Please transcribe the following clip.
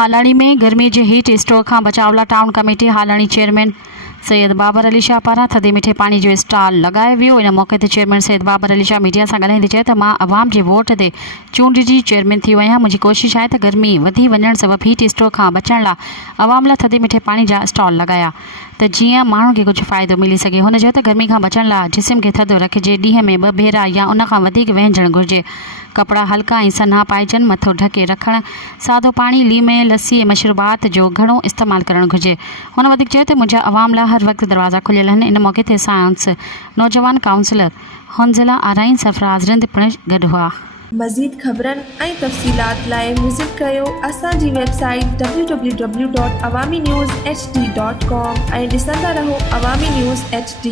हालाणी में गर्मी के हीट स्ट्रोक का बचाव लाइ टाउन कमेटी हालाणी चेयरमैन सैयद बाबर अली शाह पारां थधे मिठे पानी जो स्टॉल लगाए वियो। इन मौके ते चेयरमैन सैयद बाबर अली शाह मीडिया से ॻाल्हाईंदे चयो त मां अवाम जे वोट ते चूंडिजी चेयरमैन थी आहियां। मुंहिंजी कोशिश आहे त गर्मी वधी वञण सबबि हीट स्ट्रोक खां बचण लाइ अवाम लाइ थधे मिठे पानी जा स्टॉल लगाया त जीअं माण्हुनि खे कुझु फ़ाइदो मिली सघे। हुन चयो त गर्मी खां बचण लाइ जिस्म खे थधो रखिजे, ॾींहं में 2 भेरा या उन खां वधीक विहिंजणु घुरिजे, कपिड़ा हल्का ऐं सन्हा पाइजनि, मथो ढके रखणु, सादो पाणी, लीमे, लस्सी ऐं मशरूबात जो घणो इस्तेमालु करणु घुरिजे। हुन वधीक चयो त मुंहिंजा अवाम लाइ हर वक़्तु दरवाज़ा खुलियल आहिनि। इन मौके ते सांस नौजवान काउंसलर हुनज़िला आराइन सरफराज़ रिंद पिणु गॾु हुआ। मज़ीद ख़बरनि ऐं तफ़सीलात लाइ विज़िट कयो असांजी वेबसाइट www.awamiNewsHD.com ऐं ॾिसंदा रहो अवामी न्यूज़ HD।